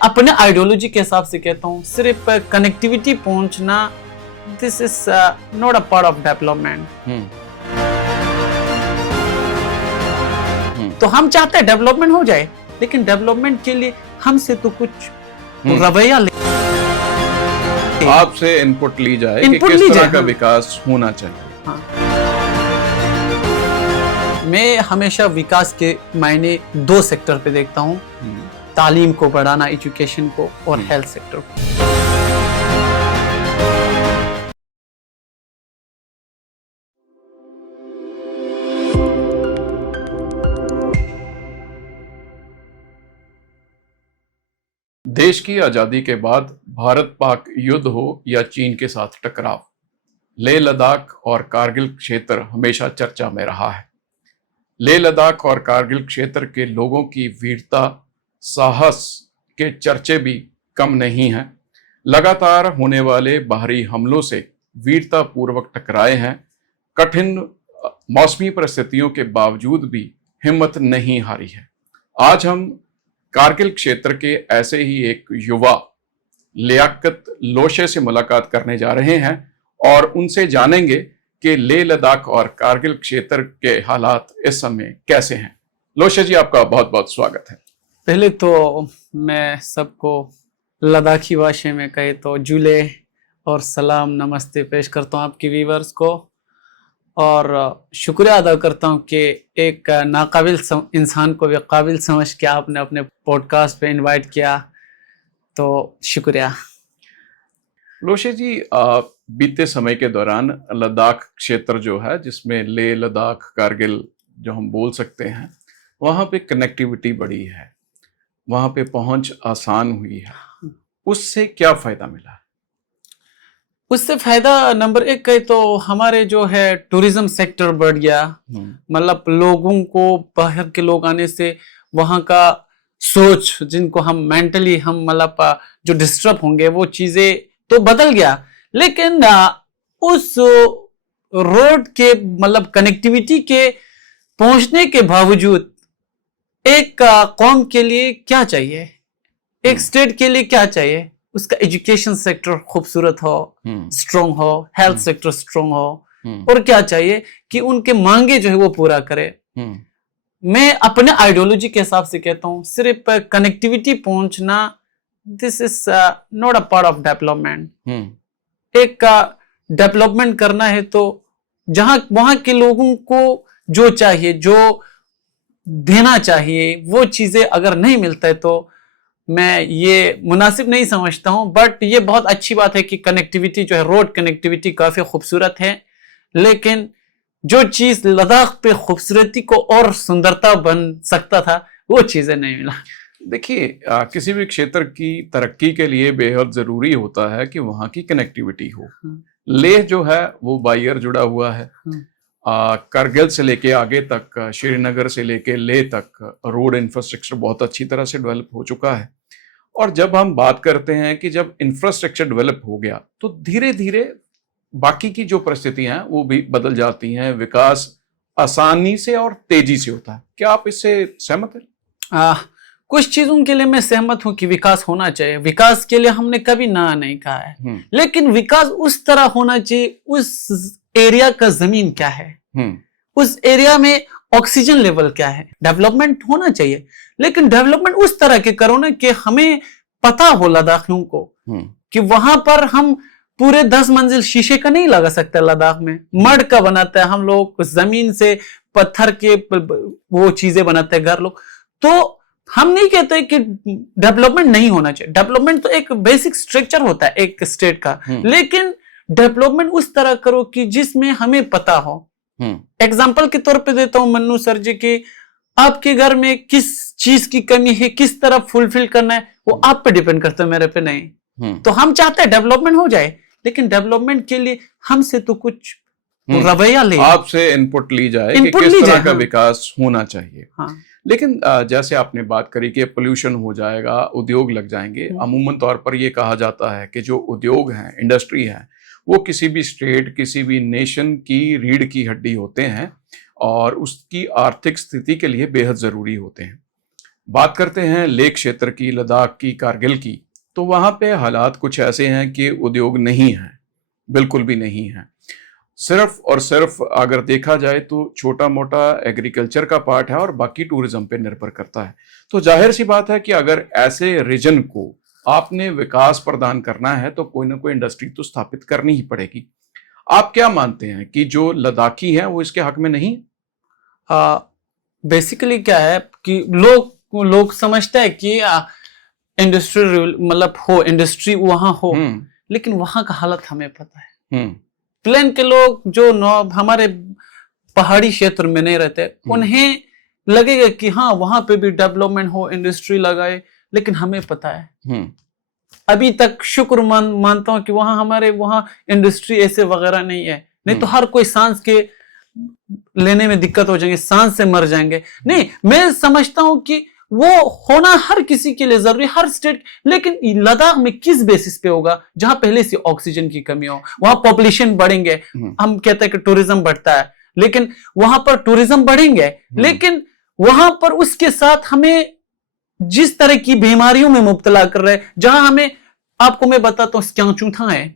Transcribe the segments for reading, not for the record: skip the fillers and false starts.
अपने आइडियोलॉजी के हिसाब से कहता हूँ, सिर्फ कनेक्टिविटी पहुंचना this is not a part of development. तो हम चाहते हैं डेवलपमेंट हो जाए, लेकिन डेवलपमेंट के लिए हमसे तो कुछ रवैया आपसे इनपुट ली जाए कि किस तरह का विकास होना चाहिए। हाँ। मैं हमेशा विकास के मायने दो सेक्टर पे देखता हूँ, तालीम को बढ़ाना, एजुकेशन को, और हेल्थ सेक्टर को। देश की आजादी के बाद भारत पाक युद्ध हो या चीन के साथ टकराव, लेह लद्दाख और कारगिल क्षेत्र हमेशा चर्चा में रहा है। लेह लद्दाख और कारगिल क्षेत्र के लोगों की वीरता, साहस के चर्चे भी कम नहीं हैं। लगातार होने वाले बाहरी हमलों से वीरता पूर्वक टकराए हैं। कठिन मौसमी परिस्थितियों के बावजूद भी हिम्मत नहीं हारी है। आज हम कारगिल क्षेत्र के ऐसे ही एक युवा लियाकत लोशे से मुलाकात करने जा रहे हैं और उनसे जानेंगे कि लेह लद्दाख और कारगिल क्षेत्र के हालात इस समय कैसे हैं। लोशे जी, आपका बहुत बहुत स्वागत है। पहले तो मैं सबको लद्दाखी भाषा में कहे तो जुले और सलाम नमस्ते पेश करता हूँ आपके व्यूअर्स को, और शुक्रिया अदा करता हूँ कि एक नाकाबिल इंसान को भी काबिल समझ के आपने अपने पॉडकास्ट पे इनवाइट किया, तो शुक्रिया। लोशे जी, बीते समय के दौरान लद्दाख क्षेत्र जो है, जिसमें लेह लद्दाख कारगिल जो हम बोल सकते हैं, वहाँ पे कनेक्टिविटी बढ़ी है, वहाँ पे पहुँच आसान हुई है। उससे क्या फायदा मिला? उससे फायदा नंबर एक कहे तो हमारे जो है टूरिज्म सेक्टर बढ़ गया। मतलब लोगों को, बाहर के लोग आने से वहाँ का सोच, जिनको हम मेंटली हम मतलब जो डिस्टर्ब होंगे, वो चीजें तो बदल गया। लेकिन उस रोड के मतलब कनेक्टिविटी के पहुंचने के बावजूद एक कौम के लिए क्या चाहिए, एक स्टेट के लिए क्या चाहिए, उसका एजुकेशन सेक्टर खूबसूरत हो, स्ट्रॉन्ग हो, हेल्थ सेक्टर स्ट्रॉन्ग हो, और क्या चाहिए कि उनके मांगे जो है वो पूरा करे। मैं अपने आइडियोलॉजी के हिसाब से कहता हूँ, सिर्फ कनेक्टिविटी पहुंचना this is not a part of development. एक डेवलपमेंट करना है तो जहां वहां के लोगों को जो चाहिए, जो देना चाहिए, वो चीजें अगर नहीं मिलता है तो मैं ये मुनासिब नहीं समझता हूं। बट ये बहुत अच्छी बात है कि कनेक्टिविटी जो है, रोड कनेक्टिविटी काफी खूबसूरत है, लेकिन जो चीज लद्दाख पे खूबसूरती को और सुंदरता बन सकता था, वो चीजें नहीं मिला। देखिए, किसी भी क्षेत्र की तरक्की के लिए बेहद जरूरी होता है कि वहां की कनेक्टिविटी हो। लेह जो है वो बाई एयर जुड़ा हुआ है। कारगिल से लेके आगे तक, श्रीनगर से लेके लेह तक रोड इंफ्रास्ट्रक्चर बहुत अच्छी तरह से डेवलप हो चुका है। और जब हम बात करते हैं कि जब इंफ्रास्ट्रक्चर डेवलप हो गया तो धीरे धीरे बाकी की जो परिस्थितियां हैं वो भी बदल जाती हैं। विकास आसानी से और तेजी से होता है। क्या आप इससे सहमत हैं? कुछ चीजों के लिए मैं सहमत हूं कि विकास होना चाहिए। विकास के लिए हमने कभी ना नहीं कहा है, लेकिन विकास उस तरह होना चाहिए, उस एरिया का जमीन क्या है, उस एरिया में ऑक्सीजन लेवल क्या है। डेवलपमेंट होना चाहिए, लेकिन डेवलपमेंट उस तरह के करो ना कि हमें पता हो लद्दाखियों को कि वहां पर हम पूरे 10 मंजिल शीशे का नहीं लगा सकते। लद्दाख में मड का बनाता है, हम लोग जमीन से पत्थर के वो चीजें बनाते हैं घर लोग। तो हम नहीं कहते कि डेवलपमेंट नहीं होना चाहिए। डेवलपमेंट तो एक बेसिक स्ट्रक्चर होता है एक स्टेट का, लेकिन डेवलपमेंट उस तरह करो कि जिसमें हमें पता हो। एग्जाम्पल के तौर पे देता हूं मन्नू सर जी की, आपके घर में किस चीज की कमी है, किस तरह फुलफिल करना है, वो आप पे डिपेंड करता है, मेरे पे नहीं। तो हम चाहते हैं डेवलपमेंट हो जाए, लेकिन डेवलपमेंट के लिए हमसे तो कुछ रवैया ले, आपसे इनपुट ली जाए कि किस तरह का विकास होना चाहिए। लेकिन जैसे आपने बात करी कि पोल्यूशन हो जाएगा, उद्योग लग जाएंगे। अमूमन तौर पर यह कहा जाता है कि जो उद्योग हैं, इंडस्ट्री है, वो किसी भी स्टेट, किसी भी नेशन की रीढ़ की हड्डी होते हैं और उसकी आर्थिक स्थिति के लिए बेहद जरूरी होते हैं। बात करते हैं लेह क्षेत्र की, लद्दाख की, कारगिल की, तो वहां पे हालात कुछ ऐसे हैं कि उद्योग नहीं है, बिल्कुल भी नहीं है। सिर्फ और सिर्फ अगर देखा जाए तो छोटा मोटा एग्रीकल्चर का पार्ट है और बाकी टूरिज्म पे निर्भर करता है। तो जाहिर सी बात है कि अगर ऐसे रीजन को आपने विकास प्रदान करना है तो कोई ना कोई इंडस्ट्री तो स्थापित करनी ही पड़ेगी। आप क्या मानते हैं कि जो लद्दाखी हैं वो इसके हक में नहीं? बेसिकली क्या है कि लोग समझते हैं कि इंडस्ट्री मतलब हो, इंडस्ट्री वहां हो, लेकिन वहां का हालत हमें पता है। प्लेन के लोग जो हमारे पहाड़ी क्षेत्र में नहीं रहते, उन्हें लगेगा कि हाँ वहां पे भी डेवलपमेंट हो, इंडस्ट्री लगाए, लेकिन हमें पता है अभी तक शुक्र मानता हूं कि हमारे वहां इंडस्ट्री ऐसे वगैरह नहीं है। नहीं तो हर कोई सांस के लेने में दिक्कत हो जाएंगे, सांस से मर जाएंगे। नहीं, मैं समझता हूं कि वो होना हर किसी के लिए जरूरी, हर स्टेट, लेकिन लद्दाख में किस बेसिस पे होगा? जहां पहले से ऑक्सीजन की कमी हो, वहां पॉपुलेशन बढ़ेंगे। हम कहते हैं कि टूरिज्म बढ़ता है, लेकिन वहां पर टूरिज्म बढ़ेंगे, लेकिन वहां पर उसके साथ हमें जिस तरह की बीमारियों में मुब्तला कर रहे हैं, जहां हमें, आपको मैं बताता हूं, स्क्यांचुथा है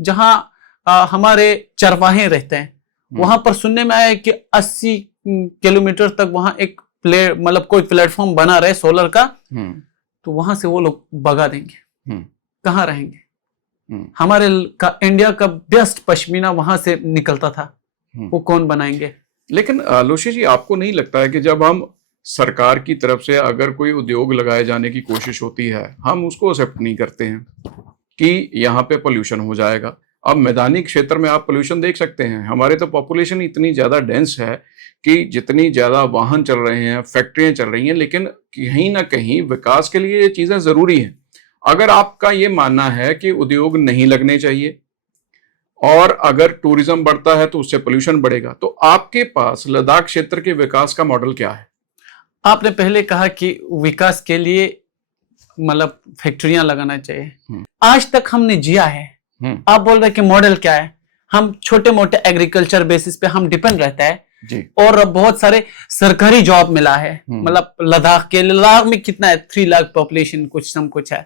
जहां हमारे चरवाहे रहते हैं, वहां पर सुनने में आया है कि 80 किलोमीटर तक वहां एक मतलब कोई प्लेटफॉर्म बना रहे सोलर का, तो वहां से वो लोग भगा देंगे, कहां रहेंगे? हमारे इंडिया का बेस्ट पश्मीना वहां से निकलता था, वो कौन बनाएंगे? लेकिन लोशी जी, आपको नहीं लगता है कि जब हम सरकार की तरफ से अगर कोई उद्योग लगाए जाने की कोशिश होती है, हम उसको एक्सेप्ट नहीं करते हैं कि यहाँ पे पोल्यूशन हो जाएगा? अब मैदानी क्षेत्र में आप पोल्यूशन देख सकते हैं, हमारे तो पॉपुलेशन इतनी ज्यादा डेंस है कि जितनी ज्यादा वाहन चल रहे हैं, फैक्ट्रियां चल रही हैं, लेकिन कहीं ना कहीं विकास के लिए ये चीजें जरूरी हैं। अगर आपका ये मानना है कि उद्योग नहीं लगने चाहिए और अगर टूरिज्म बढ़ता है तो उससे पोल्यूशन बढ़ेगा, तो आपके पास लद्दाख क्षेत्र के विकास का मॉडल क्या है? आपने पहले कहा कि विकास के लिए मतलब फैक्ट्रियां लगाना चाहिए। आज तक हमने जिया है, आप बोल रहे कि मॉडल क्या है? हम छोटे मोटे एग्रीकल्चर बेसिस पे हम डिपेंड रहता है जी। और बहुत सारे सरकारी जॉब मिला है। मतलब लद्दाख में कितना है? 3 लाख पॉपुलेशन कुछ है।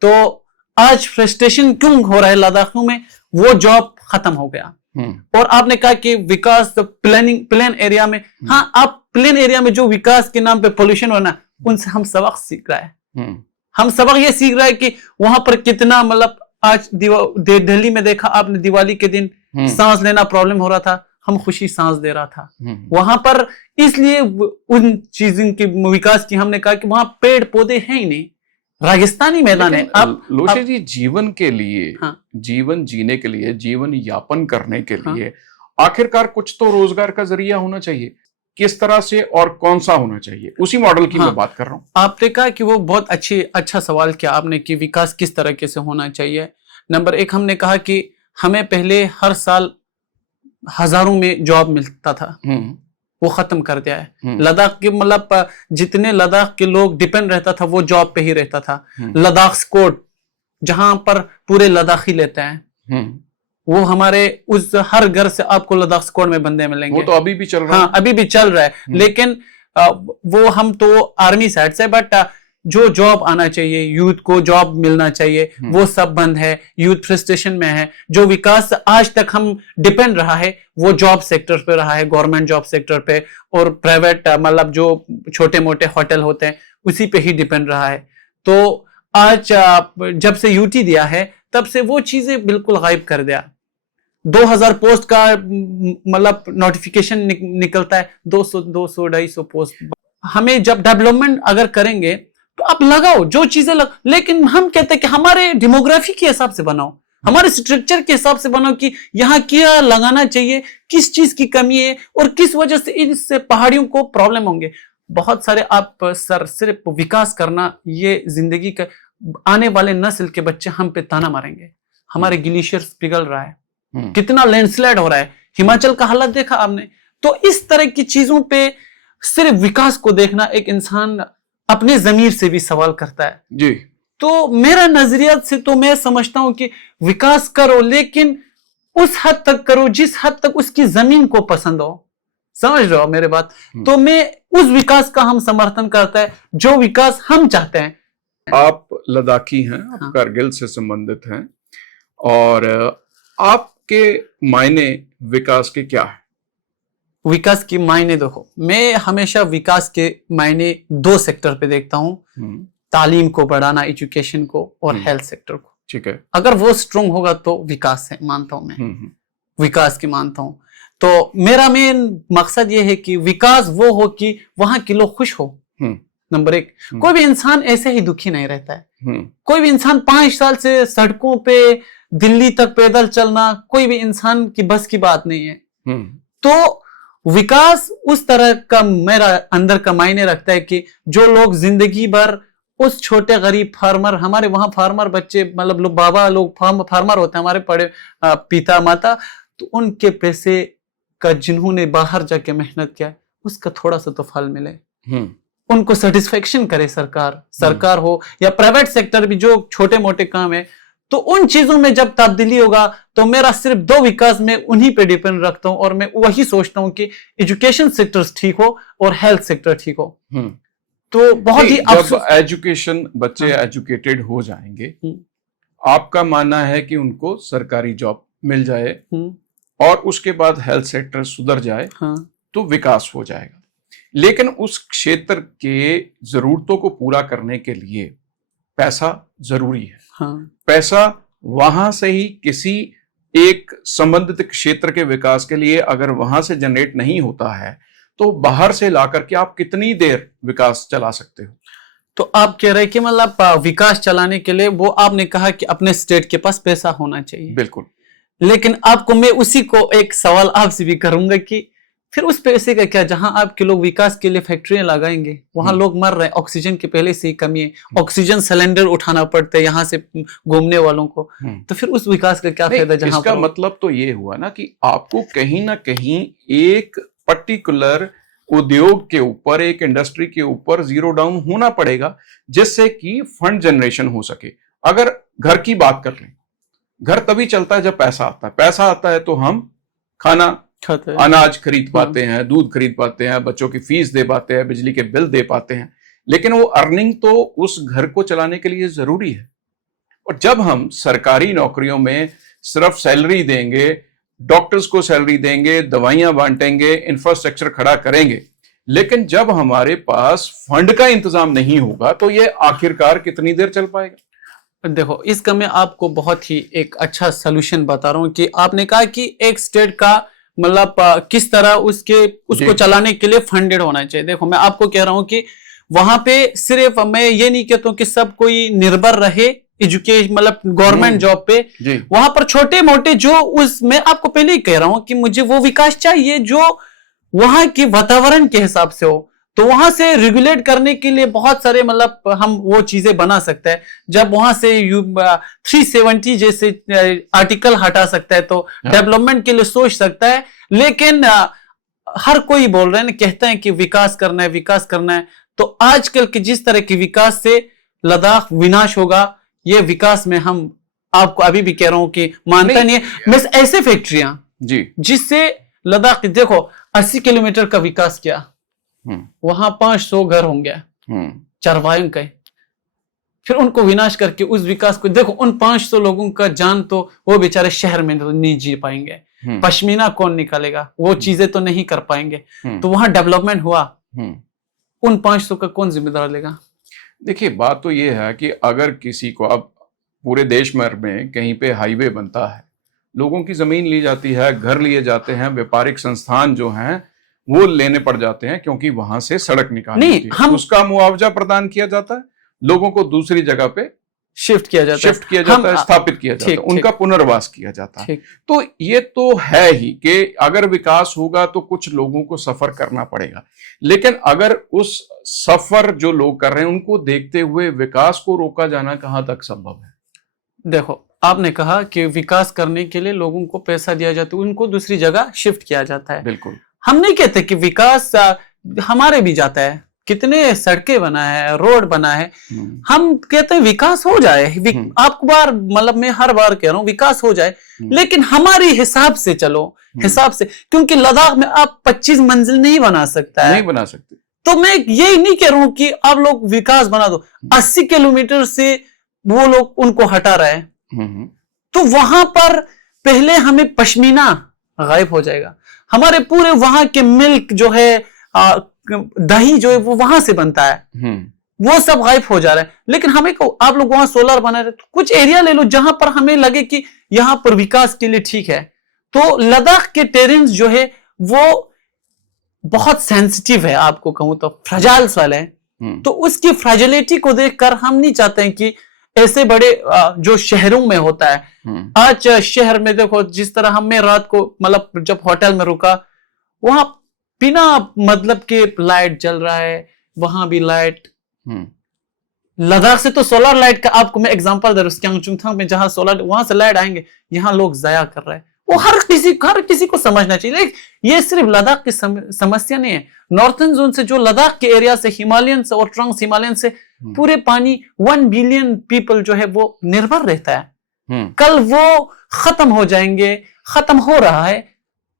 तो आज फ्रस्ट्रेशन क्यों हो रहा है लद्दाख में? वो जॉब खत्म हो गया। और आपने कहा कि विकास प्लेन एरिया में, हाँ, आप प्लेन एरिया में जो विकास के नाम पे पोल्यूशन हो ना, उनसे हम सबक सीख रहा है। हम सबक ये सीख रहा है कि वहां पर कितना, मतलब आज दिल्ली में देखा आपने, दिवाली के दिन सांस लेना प्रॉब्लम हो रहा था, हम खुशी सांस दे रहा था वहां पर। इसलिए उन चीजों के विकास की हमने कहा कि वहां पेड़ पौधे हैं ही नहीं, रेगिस्तानी मैदान है। लोशे जी, जीवन के लिए, हाँ, जीवन जीने के लिए, जीवन यापन करने के लिए आखिरकार कुछ तो रोजगार का जरिया होना चाहिए। किस तरह से और कौन सा होना चाहिए, उसी मॉडल की मैं बात कर रहा हूं। आपने कहा कि वो बहुत अच्छा सवाल किया आपने कि विकास किस तरीके से होना चाहिए। नंबर 1, हमने कहा कि हमें पहले हर साल हजारों में जॉब मिलता था, वो खत्म कर दिया है। लद्दाख के मतलब जितने लद्दाख के लोग डिपेंड रहता था वो जॉब पे ही रहता था। लद्दाख स्कोर जहां पर पूरे लद्दाखी लेते हैं, वो हमारे उस हर घर से आपको लद्दाख स्कोर में बंदे मिलेंगे। वो तो अभी भी चल रहा है। हाँ, अभी भी चल रहा है, लेकिन वो हम तो आर्मी साइड से, बट जो जॉब आना चाहिए, यूथ को जॉब मिलना चाहिए, वो सब बंद है। यूथ फ्रस्ट्रेशन में है। जो विकास आज तक हम डिपेंड रहा है वो जॉब सेक्टर पे रहा है, गवर्नमेंट जॉब सेक्टर पे, और प्राइवेट मतलब जो छोटे मोटे होटल होते हैं उसी पे ही डिपेंड रहा है। तो आज जब से यूटी दिया है तब से वो चीजें बिल्कुल गायब कर दिया। 2000 पोस्ट का मतलब नोटिफिकेशन निकलता है, 200 250 पोस्ट। हमें जब डेवलपमेंट अगर करेंगे तो आप लगाओ जो चीजें लेकिन हम कहते हैं कि हमारे डेमोग्राफी के हिसाब से बनाओ, हमारे स्ट्रक्चर के हिसाब से बनाओ कि यहाँ क्या लगाना चाहिए, किस चीज की कमी है और किस वजह से इससे पहाड़ियों को प्रॉब्लम होंगे। बहुत सारे आप सिर्फ विकास करना, ये जिंदगी का आने वाले नस्ल के बच्चे हम पे ताना मारेंगे। हमारे ग्लेशियर्स पिघल रहा है, कितना लैंडस्लाइड हो रहा है, हिमाचल का हालत देखा आपने। तो इस तरह की चीजों पे सिर्फ विकास को देखना, एक इंसान अपने जमीर से भी सवाल करता है जी। तो मेरा नजरिया से तो मैं समझता हूं कि विकास करो, लेकिन उस हद तक करो जिस हद तक उसकी जमीन को पसंद हो। समझ रहे हो मेरे बात? तो मैं उस विकास का हम समर्थन करते हैं जो विकास हम चाहते हैं। आप लद्दाखी हैं, आप हाँ। कारगिल से संबंधित हैं, और आपके मायने विकास के क्या है? विकास की मायने देखो, मैं हमेशा विकास के मायने दो सेक्टर पे देखता हूँ, तालीम को बढ़ाना, एजुकेशन को, और हेल्थ सेक्टर को। ठीक है। अगर वो स्ट्रांग होगा तो विकास है, मानता हूं मैं, विकास की मानता हूं। तो मेरा मेन मकसद ये है कि विकास वो हो कि वहां के लोग खुश हो। नंबर एक, कोई भी इंसान ऐसे ही दुखी नहीं रहता है। कोई भी इंसान 5 साल से सड़कों पे दिल्ली तक पैदल चलना कोई भी इंसान की बस की बात नहीं है। तो विकास उस तरह का मेरा अंदर का मायने रखता है कि जो लोग जिंदगी भर उस छोटे गरीब फार्मर, हमारे वहां फार्मर बच्चे, मतलब लोग बाबा लोग फार्मर होते हैं, हमारे बड़े पिता माता, तो उनके पैसे का जिन्होंने बाहर जाके मेहनत किया उसका थोड़ा सा तो फल मिले, उनको सेटिस्फेक्शन करे सरकार हो या प्राइवेट सेक्टर भी, जो छोटे मोटे काम है। तो उन चीजों में जब तब्दीली होगा तो मेरा सिर्फ 2 विकास में उन्हीं पे डिपेंड रखता हूं, और मैं वही सोचता हूं कि एजुकेशन सेक्टर ठीक हो और हेल्थ सेक्टर ठीक हो। तो बहुत ही जब एजुकेशन, बच्चे एजुकेटेड हो जाएंगे, आपका मानना है कि उनको सरकारी जॉब मिल जाए और उसके बाद हेल्थ सेक्टर सुधर जाए, तो विकास हो जाएगा। लेकिन उस क्षेत्र के जरूरतों को पूरा करने के लिए पैसा जरूरी है। पैसा वहां से ही किसी एक संबंधित क्षेत्र के विकास के लिए अगर वहां से जनरेट नहीं होता है तो बाहर से लाकर के आप कितनी देर विकास चला सकते हो? तो आप कह रहे हैं कि मतलब विकास चलाने के लिए वो आपने कहा कि अपने स्टेट के पास पैसा होना चाहिए। बिल्कुल। लेकिन आपको मैं उसी को एक सवाल आपसे भी करूंगा कि फिर उस पैसे का क्या? जहां आपके लोग विकास के लिए फैक्ट्रियां लगाएंगे, वहां लोग मर रहे हैं, ऑक्सीजन की पहले से ही कमी है, ऑक्सीजन सिलेंडर उठाना पड़ता है यहाँ से घूमने वालों को, तो फिर उस विकास का क्या फायदा? जहां इसका मतलब तो ये हुआ ना कि आपको कहीं ना कहीं एक पर्टिकुलर उद्योग के ऊपर, एक इंडस्ट्री के ऊपर जीरो डाउन होना पड़ेगा जिससे कि फंड जनरेशन हो सके। अगर घर की बात कर लें, घर तभी चलता है जब पैसा आता है। पैसा आता है तो हम खाना, अनाज खरीद पाते हैं, दूध खरीद पाते हैं, बच्चों की फीस दे पाते हैं, बिजली के बिल दे पाते हैं। लेकिन वो अर्निंग तो उस घर को चलाने के लिए जरूरी है। और जब हम सरकारी नौकरियों में सिर्फ सैलरी देंगे, डॉक्टर्स को सैलरी देंगे, दवाइयां बांटेंगे, इंफ्रास्ट्रक्चर खड़ा करेंगे, लेकिन जब हमारे पास फंड का इंतजाम नहीं होगा तो ये आखिरकार कितनी देर चल पाएगा? देखो, इसका मैं आपको बहुत ही एक अच्छा सोल्यूशन बता रहा हूं कि आपने कहा कि एक स्टेट का मतलब किस तरह उसको चलाने के लिए फंडेड होना चाहिए। देखो, मैं आपको कह रहा हूं कि वहां पे सिर्फ मैं ये नहीं कहता हूं कि सब कोई निर्भर रहे एजुकेशन, मतलब गवर्नमेंट जॉब पे। वहां पर छोटे मोटे जो मैं आपको पहले ही कह रहा हूं कि मुझे वो विकास चाहिए जो वहां के वातावरण के हिसाब से हो। तो वहां से रेगुलेट करने के लिए बहुत सारे मतलब हम वो चीजें बना सकते हैं। जब वहां से 370 जैसे आर्टिकल हटा सकता है तो डेवलपमेंट के लिए सोच सकता है। लेकिन हर कोई बोल रहे हैं, कहते हैं कि विकास करना है, विकास करना है। तो आजकल के जिस तरह के विकास से लद्दाख विनाश होगा, ये विकास में हम आपको अभी भी कह रहा हूं कि मानता नहीं है। बस ऐसे फैक्ट्रियां जिससे लद्दाख, देखो 80 किलोमीटर का विकास किया, वहां 500 घर होंगे चरवायों के, फिर उनको विनाश करके उस विकास को देखो। उन 500 लोगों का जान तो वो बेचारे शहर में तो नहीं जी पाएंगे, पश्मीना कौन निकालेगा, वो चीजें तो नहीं कर पाएंगे। तो वहां डेवलपमेंट हुआ, उन 500 का कौन जिम्मेदार लेगा? देखिए, बात तो ये है कि अगर किसी को, अब पूरे देश में कहीं पे हाईवे बनता है, लोगों की जमीन ली जाती है, घर लिए जाते हैं, व्यापारिक संस्थान जो हैं वो लेने पड़ जाते हैं क्योंकि वहां से सड़क निकालनी है, उसका मुआवजा प्रदान किया जाता है, लोगों को दूसरी जगह पे शिफ्ट किया जाता है, स्थापित किया जाता है, उनका पुनर्वास किया जाता है। तो ये तो है ही कि अगर विकास होगा तो कुछ लोगों को सफर करना पड़ेगा। लेकिन अगर उस सफर जो लोग कर रहे हैं उनको देखते हुए विकास को रोका जाना कहां तक संभव है? देखो, आपने कहा कि विकास करने के लिए लोगों को पैसा दिया जाता है, उनको दूसरी जगह शिफ्ट किया जाता है। बिल्कुल, हम नहीं कहते कि विकास हमारे भी जाता है, कितने सड़कें बना है, रोड बना है, हम कहते हैं विकास हो जाए। आपको बार मतलब मैं हर बार कह रहा हूं विकास हो जाए, लेकिन हमारे हिसाब से चलो, हिसाब से, क्योंकि लद्दाख में आप 25 मंजिल नहीं बना सकता है, नहीं बना सकते। तो मैं यही नहीं कह रहा हूं कि आप लोग विकास बना दो, 80 किलोमीटर से वो लोग उनको हटा रहे हैं, तो वहां पर पहले हमें पश्मीना गायब हो जाएगा, हमारे पूरे वहां के मिल्क जो है, दही जो है वो वहां से बनता है, वो सब गायब हो जा रहा है। लेकिन हमें को आप लोग वहां सोलर बना रहे, तो कुछ एरिया ले लो जहां पर हमें लगे कि यहां पर विकास के लिए ठीक है। तो लद्दाख के टेरेन्स जो है वो बहुत सेंसिटिव है, आपको कहूं तो फ्रजाइल्स वाले हैं, तो उसकी फ्रैजिलिटी को देखकर हम नहीं चाहते हैं कि ऐसे बड़े जो शहरों में होता है, आज शहर में देखो जिस तरह हमने रात को मतलब जब होटल में रुका, वहां बिना मतलब के लाइट जल रहा है, वहां भी लाइट। लद्दाख से तो सोलर लाइट का आपको मैं एग्जांपल दे रहा हूं, चुंगथांग में जहां सोलर वहां से लाइट आएंगे, यहां लोग जाया कर रहे हैं। वो हर किसी को समझना चाहिए, ये सिर्फ लद्दाख की समस्या नहीं है। नॉर्थर्न जोन से जो लद्दाख के एरिया से हिमालयन से और ट्रांस हिमालयन से पूरे पानी 1 बिलियन पीपल जो है वो निर्भर रहता है। कल वो खत्म हो जाएंगे, खत्म हो रहा है,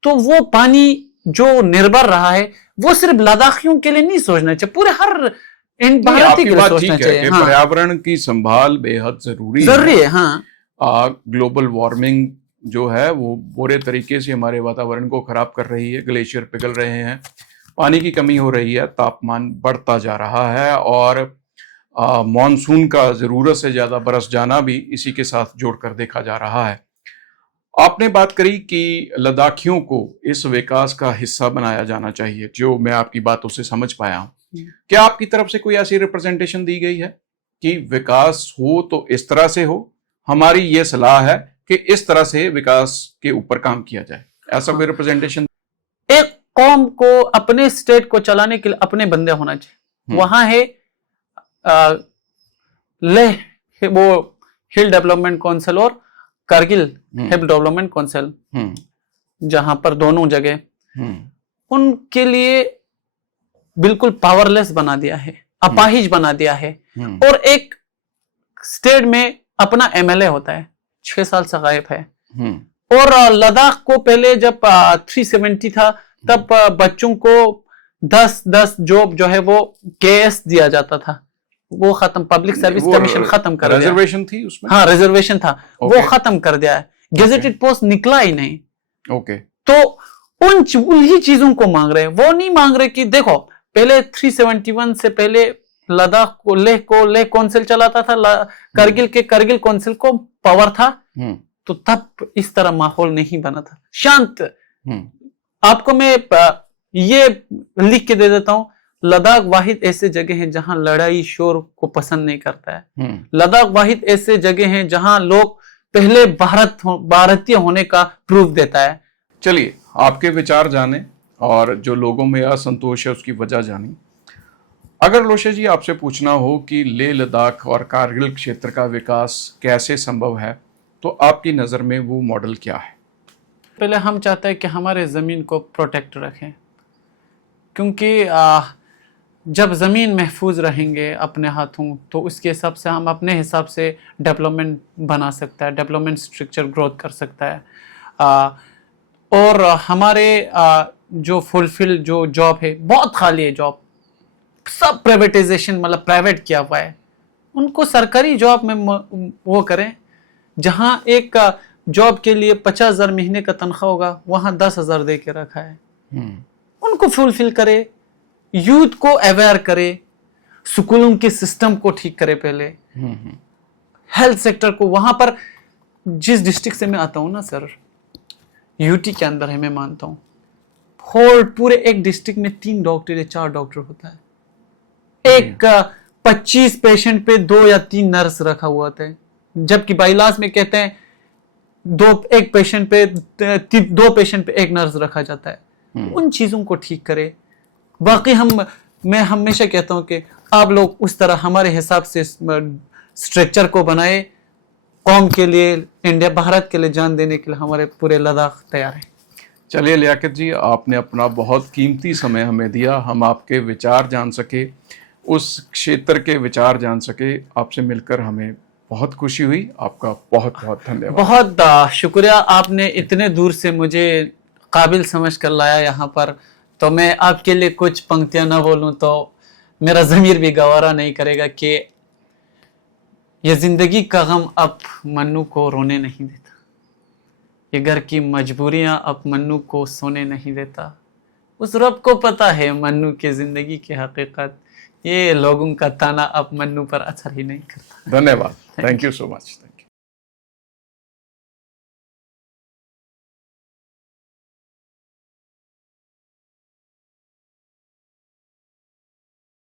तो वो पानी जो निर्भर रहा है वो सिर्फ लद्दाखियों के लिए नहीं सोचना चाहिए, पूरे हर भारतीय के लिए सोचना चाहिए। हाँ। पर्यावरण की संभाल बेहद जरूरी है। हाँ, ग्लोबल वार्मिंग जो है वो बुरे तरीके से हमारे वातावरण को खराब कर रही है, ग्लेशियर पिघल रहे हैं, पानी की कमी हो रही है, तापमान बढ़ता जा रहा है, और मॉनसून का जरूरत से ज्यादा बरस जाना भी इसी के साथ जोड़कर देखा जा रहा है। आपने बात करी कि लद्दाखियों को इस विकास का हिस्सा बनाया जाना चाहिए, जो मैं आपकी बातों से समझ पाया हूं। क्या आपकी तरफ से कोई ऐसी रिप्रेजेंटेशन दी गई है कि विकास हो तो इस तरह से हो, हमारी ये सलाह है कि इस तरह से विकास के ऊपर काम किया जाए, ऐसा कोई रिप्रेजेंटेशन? एक कौम को अपने स्टेट को चलाने के लिए अपने बंदे होना चाहिए। वहां है लेह वो हिल डेवलपमेंट काउंसिल और कारगिल हिल डेवलपमेंट काउंसिल, जहां पर दोनों जगह उनके लिए बिल्कुल पावरलेस बना दिया है, अपाहिज बना दिया है। और एक स्टेट में अपना एमएलए होता है, 6 साल से गायब है। और लद्दाख को पहले जब 370 था तब बच्चों को 10 जॉब जो है वो केएस दिया जाता था, वो खत्म, पब्लिक सर्विस कमीशन खत्म कर दिया। रिजर्वेशन थी उसमें? हाँ, रिजर्वेशन था, वो खत्म कर दिया है, गेजेटेड पोस्ट निकला ही नहीं। ओके, तो उन्हीं चीजों को मांग रहे हैं, वो नहीं मांग रहे कि देखो पहले 371 से पहले लद्दाख को लेह काउंसिल चलाता था, कारगिल के कारगिल काउंसिल को पावर था, तो तब इस तरह माहौल नहीं बना था, शांत। आपको मैं ये लिख के दे देता हूं, लद्दाख वाहिद ऐसे जगह है जहां लड़ाई शोर को पसंद नहीं करता है। लद्दाख वाहिद ऐसे जगह हैं जहां लोग पहले भारतीय होने का प्रूफ देता है। चलिए, आपके विचार जाने और जो लोगों में असंतोष है उसकी वजह जानी। अगर लोशे जी आपसे पूछना हो कि लेह लद्दाख और कारगिल क्षेत्र का विकास कैसे संभव है, तो आपकी नज़र में वो मॉडल क्या है? पहले हम चाहते हैं कि हमारे ज़मीन को प्रोटेक्ट रखें, क्योंकि जब ज़मीन महफूज रहेंगे अपने हाथों, तो उसके हिसाब से हम अपने हिसाब से डेवलपमेंट बना सकता है, डेवलपमेंट स्ट्रक्चर ग्रोथ कर सकता है। और हमारे जो फुलफिल जो जॉब है, बहुत खाली है जॉब, सब प्राइवेटाइजेशन मतलब प्राइवेट किया हुआ है, उनको सरकारी जॉब में वो करें। जहां एक जॉब के लिए 50,000 महीने का तनख्वाह होगा, वहां 10,000 दे के रखा है। उनको फुलफिल करे, यूथ को अवेयर करे, स्कूलों के सिस्टम को ठीक करे, पहले हेल्थ सेक्टर को। वहां पर जिस डिस्ट्रिक्ट से मैं आता हूं ना सर, यूटी के अंदर है, मैं मानता हूं पूरे एक डिस्ट्रिक्ट में 3 डॉक्टर या 4 डॉक्टर होता है, एक 25 पेशेंट पे 2 या 3 नर्स रखा हुआ था, जबकि बाइलास में कहते हैं 2 पेशेंट पे 1 नर्स रखा जाता है। उन चीजों को ठीक करे। बाकी मैं हमेशा कहता हूं कि आप लोग उस तरह हमारे हिसाब से स्ट्रक्चर को बनाए, कौम के लिए, इंडिया भारत के लिए जान देने के लिए हमारे पूरे लद्दाख तैयार है। चलिए लियाकत जी, आपने अपना बहुत कीमती समय हमें दिया, हम आपके विचार जान सके, उस क्षेत्र के विचार जान सके। आपसे मिलकर हमें बहुत खुशी हुई। आपका बहुत बहुत धन्यवाद। बहुत शुक्रिया, आपने इतने दूर से मुझे काबिल समझ कर लाया यहाँ पर, तो मैं आपके लिए कुछ पंक्तियां ना बोलूं तो मेरा ज़मीर भी गवारा नहीं करेगा कि ये जिंदगी का गम अब मन्नू को रोने नहीं देता, ये घर की मजबूरियां अब मन्नू को सोने नहीं देता। उस रब को पता है मन्नू की जिंदगी की हकीकत, ये लोगों का ताना अब मन्नू पर असर ही नहीं करता। धन्यवाद, थैंक यू सो मच।